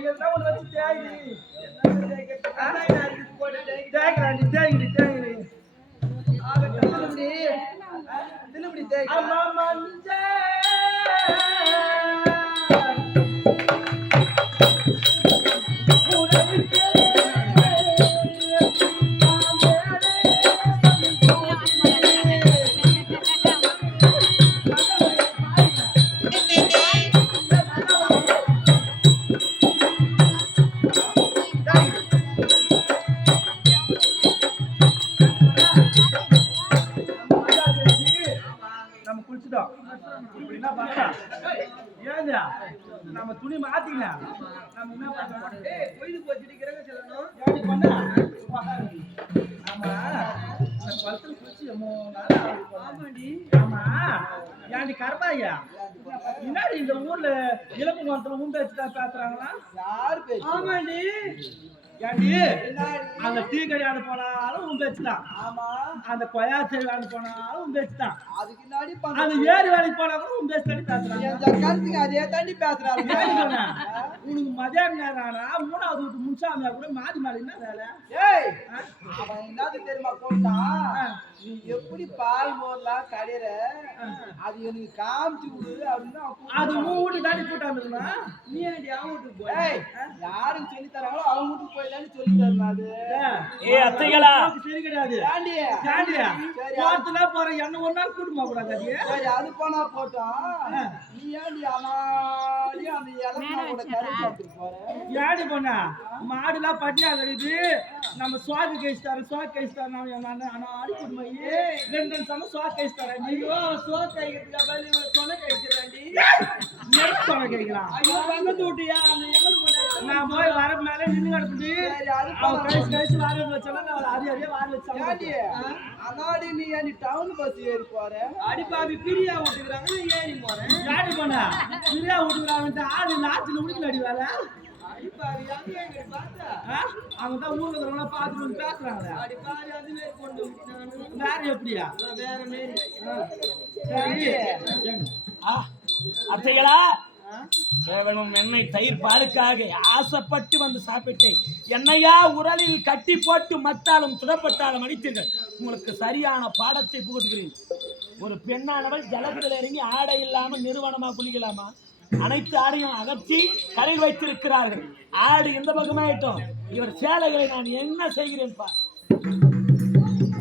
ஏண்டி நம்ம துணி மாத்திக்கல நம்ம என்ன பண்ணோம் பொழுது போச்சுட்டு கிரக செல்லணும். ஏடி பண்ணா ஆமா. இந்த குளத்துல குளிச்சு எம்மோ நாள். ஆமாண்டி ஆமா. ஏன்டி கருப்பாயா முன்னாடி இந்த ஊர்ல இளப்பு குளத்துல உண்டு வச்சுட்டா பேசுறாங்களா? யார் பேச்சு ஆமாண்டி. ஏன்டி அந்த டீ கடையாடு போனாலும் உண்டு வச்சுட்டான் ஆமா. அந்த கொயா செய்வாடு போனாலும் உண்டு வச்சுட்டான் அதுக்கு முன்னாடி அந்த ஏரி வேலைக்கு போனா கூட உண்டு வச்சுட்டாடி பேசுறாங்க. அதே தாண்டி பேசுறாங்க? உனக்கு மதியான நேரம் ஆனா மூணாவது வீட்டு முன்சாமியா கூட மாதி மாடி என்ன வேலை? ஏய்? அவன் என்னது தெரியுமா போட்டான். நீ எப்படி பால் மோர்லாம் கடையிற அது எனக்கு காமிச்சு விடு அப்படின்னு அவன். அது மூணு வீட்டு தாண்டி கூட்டாந்துருக்கா நீ ஏன்டி அவன் வீட்டுக்கு போய் யாருக்கு சொல்லி தராங்களோ அவங்க வீட்டுக்கு போய் தானே சொல்லி தரணும் அது. ஏ அத்தைகளா? சரி கிடையாது. ஏண்டி? ஏண்டியா சரி. போறதுல போற என்ன ஒரு நாள் கூட்டுமா கூடாது அது சரி அது போனா போட்டோம். நீ ஏண்டி அனாடி அந்த இலக்கணோட கறி சாப்பிட்டு போற? ஏடி பண்ணா? மாடுலாம் பட்டியா கடிது நம்ம சுவாக்கு கேசிட்டாரு சுவாக்கு கேசிட்டாரு நான் ஆடி குடும்பம் ரெண்டு ரெண்டு சமம் சுவாக்கு கேசிட்டாரு ஐயோ சோறு கைக்கிறதுக்கு கேட்கலாம் அந்த நான் போய் வர மேல நின்று கிடக்குது அது கழிச்சு கழிச்சு வாரி நான் அது அதே வாரி ஏண்டி அனாடி நீ ஏண்டி டவுன் பஸ் ஏறி போற அடிப்பாவி பிரியா விட்டுக்கிறாங்க ஏறி போறேன் ஏடி பண்ணா பிரியா விட்டுக்கிறான்ட்டு ஆடு நாத்துல முடிக்கல அடி வேலை அவங்க தான் ஊர்ல இருக்கிறவங்க வந்து வேற எப்படியா? வேற மாரி. அத்தைகளா? கேவலம் தயிர் பாலுக்காக ஆசைப்பட்டு வந்து சாப்பிட்டேன். என்னையா உரலில் கட்டி போட்டு மத்தாலும் சுடப்பட்டாலும் அடித்தீர்கள். உங்களுக்கு சரியான பாடத்தை புகுத்துகிறேன். ஒரு பெண்ணானவள் ஜலத்தில் இறங்கி ஆடை இல்லாமல் நிறுவனமா குளிக்கலாமா? அனைத்து ஆடையும் அகற்றி கரையில் வைத்திருக்கிறார்கள். ஆடு எந்த பக்கமாயிட்டோம் இவர் சேலைகளை நான் என்ன செய்கிறேன் பா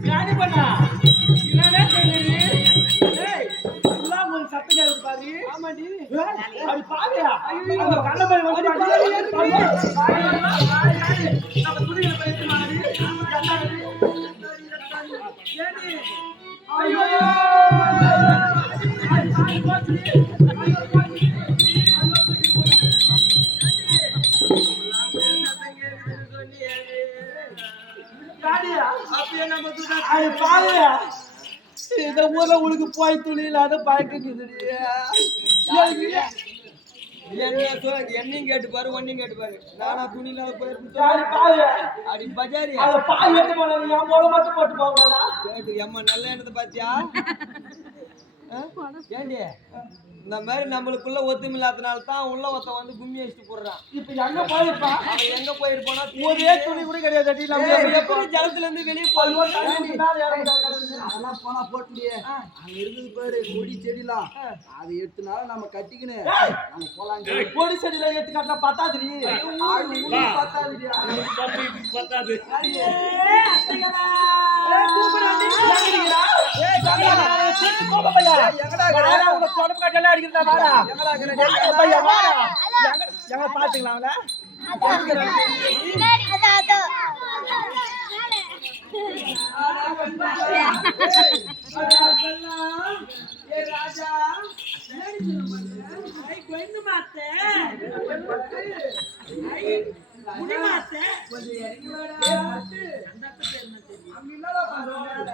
யாரு ஊர்ல உனக்கு போய் துணி இல்லாத சொல் என்னையும் கேட்டு பாரு ஒன்னையும் கேட்டு பாரு. நானா துணி இல்லாத பாவியா அடி பஜாரி அத பாவி எடுத்து மட்டும் போட்டு போகக்கூடாதா கேட்டு எம்மா நல்ல எண்ணத்தை பாத்தியா? ஏண்டி? இந்த மாதிரி நம்மளுக்குள்ள ஒத்துமில்லாதனால தான் உள்ள ஒருத்தன் வந்து கும்மி வச்சுட்டு போடுறான். இப்ப எங்க போயிருப்பா? அவன் எங்க போயிருப்பானா ஒரே துணி கூட கிடையாது அடி நம்ம எப்படி ஜலத்துல இருந்து வெளியே போடுவோம் அதெல்லாம் போனா போட்டுடியே. அங்க இருக்குது பாரு கொடி செடிலாம். அது நாள் நம்ம கட்டிக்கினு நம்ம போலாம். கோடி செடியில எடுத்து காட்டினா பத்தாது நீ. பத்தாது பாத்துக்கலாம் அவள பின்னாடி அது அது ஏ ராஜா கொய்ந்து மாத்தே ஐ முடி மாத்தே கொஞ்சம் இறங்கி வாடா. அந்த பேர் என்ன தெரியும் அங்க என்னடா பண்றாங்க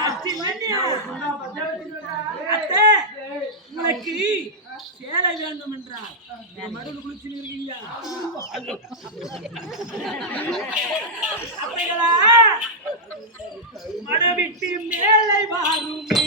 அச்சி அத்தை உங்களுக்கு சேலை வேண்டும் என்றால் இந்த குளிச்சு இருக்கீங்களா? அப்படிங்களா? மேலே வாருமே.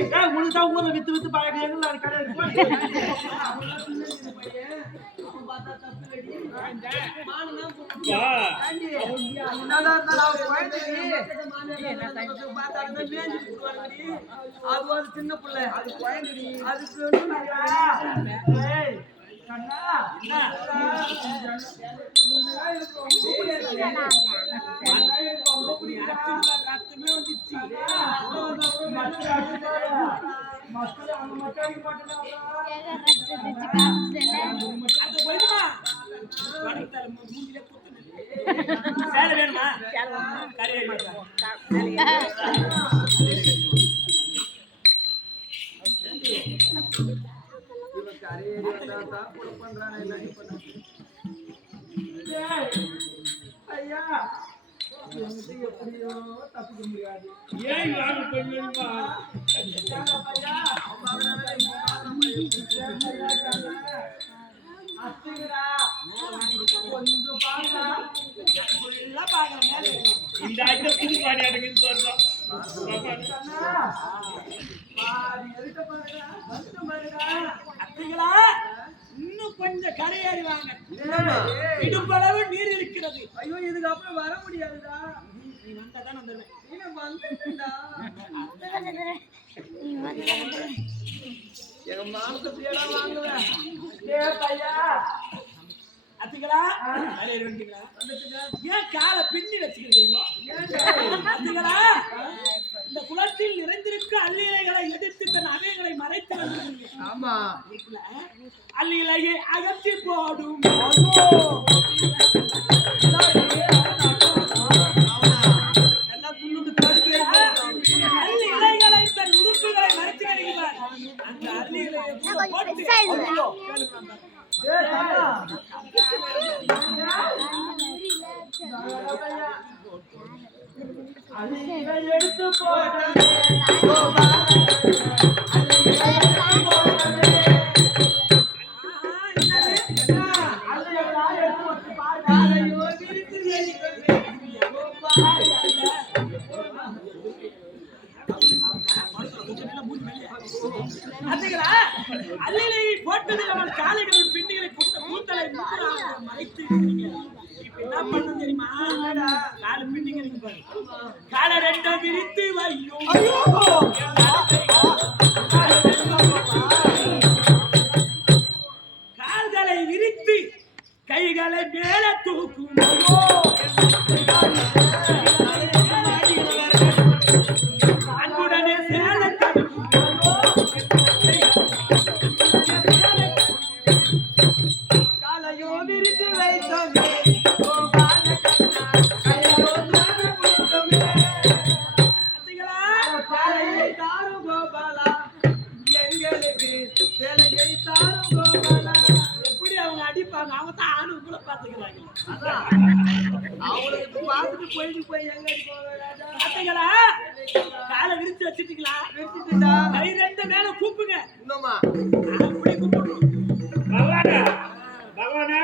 ஏய், உனக்கு தான் ஊரை வித்து வித்து பழக்கம் எங்களுக்கு அது ஒரு சின்ன பிள்ளை. அது அதுக்கு. ரத்தமே வந்துச்சு. மக்கள் அவங்க மக்கள் மட்டும்தான் ஏன் வாங்க. இந்த ஆட்கள் புது பாடி அடங்குன்னு சொல்றோம் அத்தைகளா இன்னும் கொஞ்சம் கரையேறி வாங்க. இடுப்பளவு நீர் இருக்கிறது. ஐயோ இதுக்கு அப்புறம் வர முடியாதுடா. நீ வந்தா தான் வந்துடுவேன் நீ வந்துடா எங்க மானத்தை வாங்குவேன். ஏ பையா. அத்திகளா கரையேறி வந்துட்டீங்களா? ஏன் காலை பின்னி வச்சுக்கிறீங்க இந்த குளத்தில் நிறைந்திருக்க அல்லிலைகளை எடுத்து தன் அவைகளை மறைத்து வந்திருக்கீங்க ஆமா. அல்லிலையை அகற்றி போடும். அதுங்களா அல்லிலையை அவன் காலைகளின் பின்னிகளை கொண்ட கூந்தலை மறைத்து என்ன பண்ணணும் தெரியுமா? காலு பின்னிங்க பாரு. காலை ரெண்டும் விரித்து ஐயோ! அவங்களுக்கு பார்த்துட்டு போயிட்டு போய் எங்க போக காலை விரிச்சு வச்சுட்டீங்களா வெட்டி கை ரெண்டு மேல கூப்புங்க இன்னுமா அப்படி பகவானே பகவானே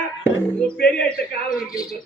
பெரிய காலம் இருக்குது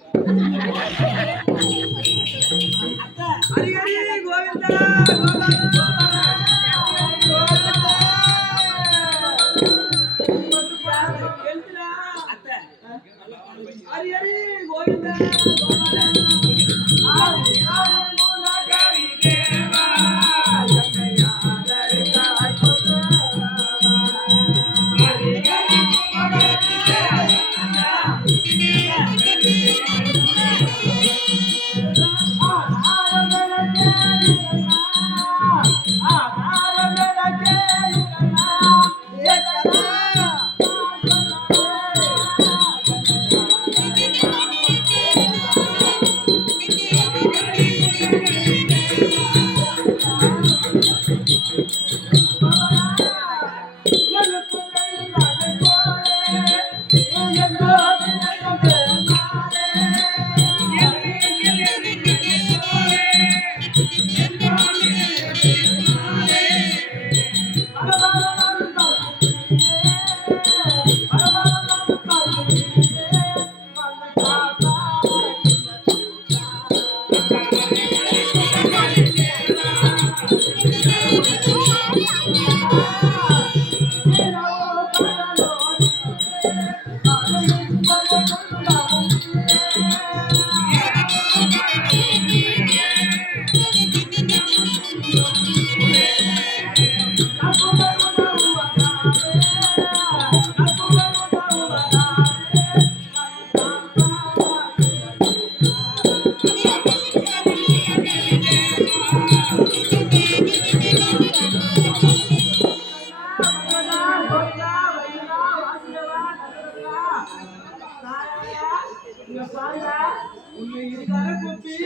உன்னை இதுக்காக கூப்பி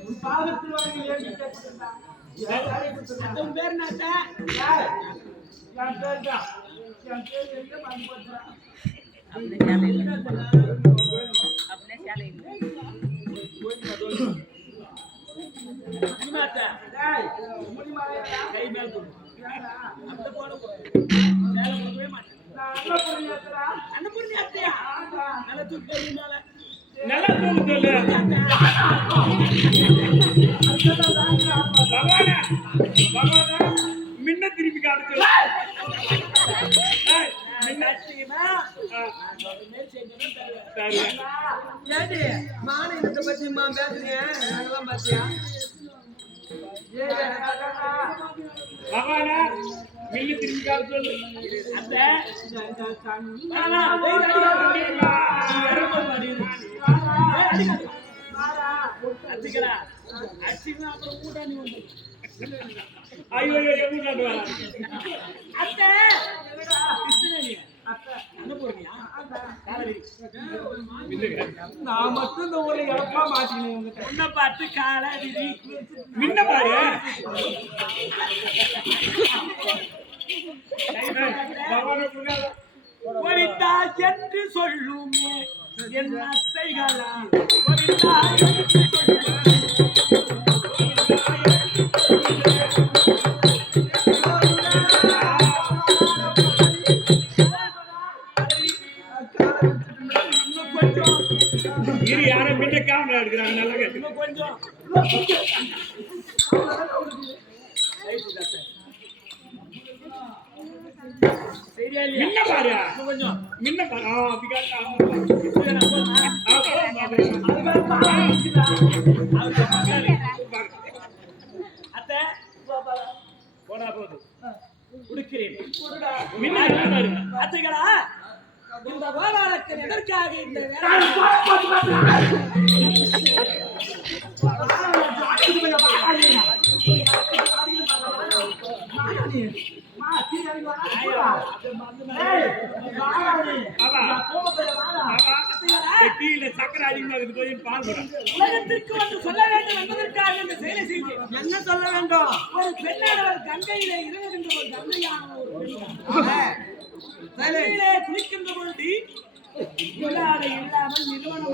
உன் பாகத்தில் வாங்கி வேண்டி கேட்டுருந்தா பேர் என்ன என் பேர் தான் என் பேர் எங்க கை மேல அந்த போட மேல அனுப்புறீங்க அத்தையா. நல்லா தூக்கி நல்லா தூங்கு பகவானே? பகவானே? மின்ன திருப்பி காட்டு இனத்தை பத்தி மா பேசுறீங்க நாங்கெல்லாம் பாத்தியா? பகவானே மின்ன திருப்பி காட்டு சொல்லு நீ அப்புறம் ஐயோ ஐயோ அத்தை, நான் மட்டும் இந்த ஊர்ல இழப்பா மாட்டினேன் உன்னை பார்த்து காலடி. மின்ன பாரு ஒளித்தா என்று சொல்லுமே என் அத்தைகளா ஒளித்தா என்று சொல்லுமே மின்ன பாரு கொஞ்சம் மின்ன பாரு ஆ அப்படி காட்டு ஆ, சரி, நான் போறேன். ஆ, போதும், போதும். அது வேற பாவம் இருக்குதா? அது வேற பாவம். அத்தை போனா போது கொடுக்கிறேன் மின்ன என்ன பாரு அத்தைகளா இந்த கோபாலக்கன் எதற்காக இந்த வேலை பாபா பாபா கீழே சக்கரை அதிகமா இருக்குது போய் பால் போட உலகத்திற்கு வந்து சொல்ல வேண்டும் என்பதற்காக இந்த செயலை செய்தேன் என்ன சொல்ல வேண்டும்? ஒரு பெண்ணானவர் கங்கையிலே இறங்குகின்ற ஒரு கங்கையான ஒரு பெண் சரி. கங்கையிலே குளிக்கின்ற பொழுது இல்லாமல் நிறுவனம்